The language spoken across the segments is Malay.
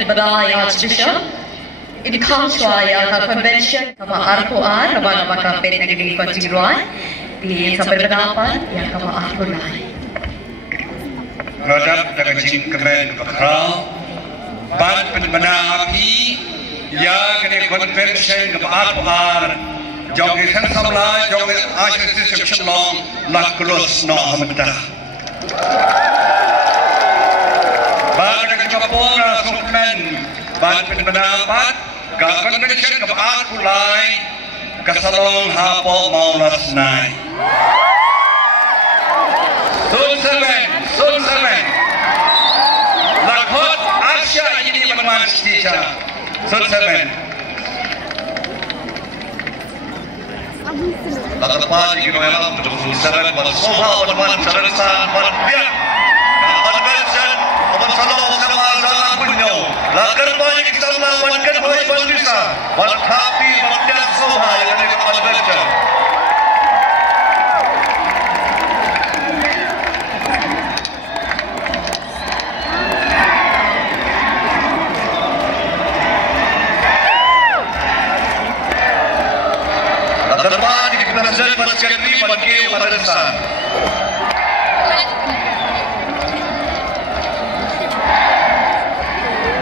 Badalay Archbishop, in Kamshwaya Convention, Kama Arpuan, Rabana Maka Ben Nagini Kontinuan, di sampai berdapan yang Kama Arpunai. Produk dengan Kemen Bakral, Ban Penmenapi, ya kena convention ke Arpuan, Joggi Sensamla, Joggi Asyik Shalom, Lakulus No Hamda. Ban dengan Kapolra Sukmen, Ban Pendapat, Convention ke Arpulai, Kasalong Hapo Maulas Nai. Sun Seven, Lakhot Asia ini bermain setia. Sun Seven. Lakhot pagi kita malam untuk Sun Seven bersoha bermain terasa berbiak. Convention, bersalam sama zaman punya. Lakhot pagi kita melawan kerja bangsa. Berkapi berbiak soha yang ada convention. Terdepan di Presiden Sekretari bagi Warisan.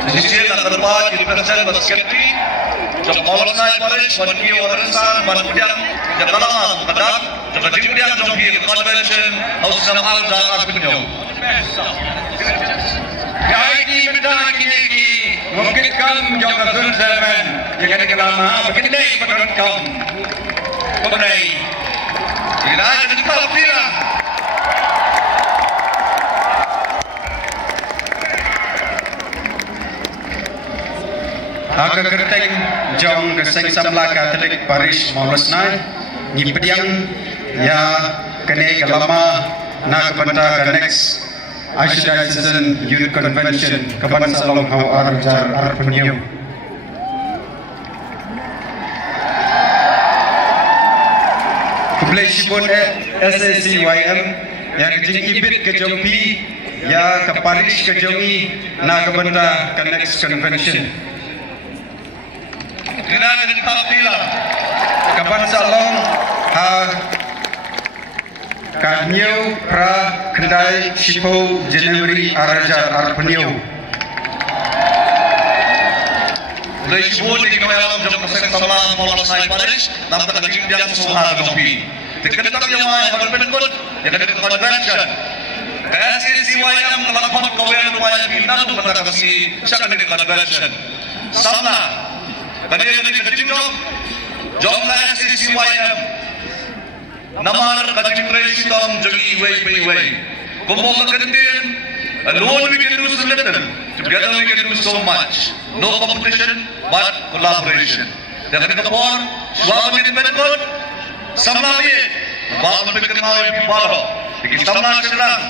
Di sini terdepan di Presiden Sekretari Jemaat Paris bagi Warisan Bandiang Jakarta Kedap Jakarta Jombi Convention House Al dan Arpunyo. Jadi benda ini mungkin kan Jakarta Seven jangan kelama mungkin ini berkam. Mengenai tidak ada di kau tidak. Agak kerteng jong keseng samla Katolik Paris Maulasnai ni pediang ya kene kelama nak benda ke next Archdiocese Youth Convention keban salong hau arjar Arpunyo. Kublesipun SACYM yang kejing ibit ke Jompi ya ke Paris ke Jongi na ke benda ke next convention. Kena ditapila kapan salong ha Kanyo pra kendai Sipo Januari Arajar Arpunyo. Kublesipun di dalam jom keseng sama Maulasnai Paris nam tak kejing biang soha Jompi. Dikatakan yang mana berbentuk yang ada convention. SACYM melakukan kawan upaya pindah untuk mengatasi sekarang di convention. Sama, tadi yang kejingkau, jomlah SACYM. Nama kajing presiden jadi way. Kumpul kendir, alone we can do so little. Together we can do so much. No competition, but collaboration. Dan kemudian, suami bentuk. Samlami, bahawa berkenal di bawah, di samla serang,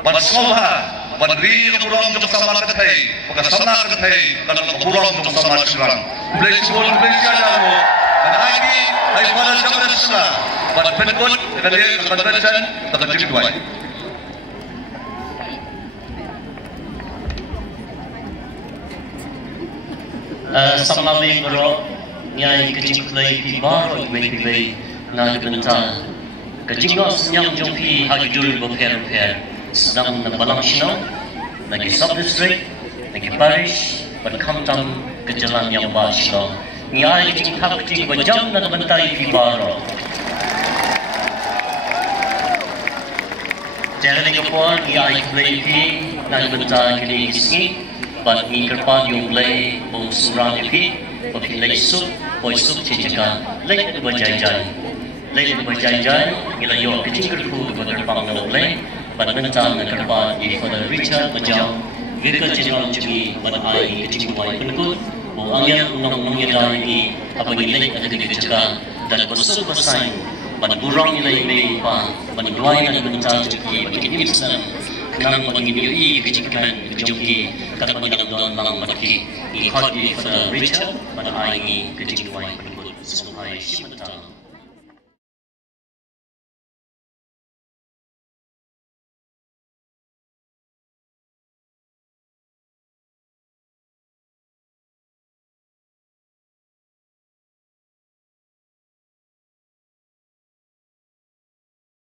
bersoha, berdiri kurang jom samla ketai, bukan samla ketai, kalau kurang jom samla serang. Belasibun jago, dan lagi, hai pada zaman serang, berbentuk dari convention terkejut dua. Samlami bro. Nyai kecing play di baru play na benta kecing nos nyam jompi hagi dul boker sedang na balang sino lagi sub district lagi parish berkamtam ke jalan yang baslo nyai kecing hak kecing bajam na benta di baru jangan ngapon nyai play na benta kini sini but ni kerpan yung play o surang pi bagi lay sup boy sup cincang lay itu berjajan gila yo kecing kerpu berterbang no lay pada mentang kerpan di pada richer majam gila cincang cumi pada ai kecing boy pengut o angin unang yang ini apa gila ada kecing dan bersup bersaing pada burung lay may pa pada dua yang mentang cumi bagi imsan kenang pengibui kecikan kejungki kata panjang doang lang bagi ikut di pada richer pada ai ni kecing wai pengut sampai simatang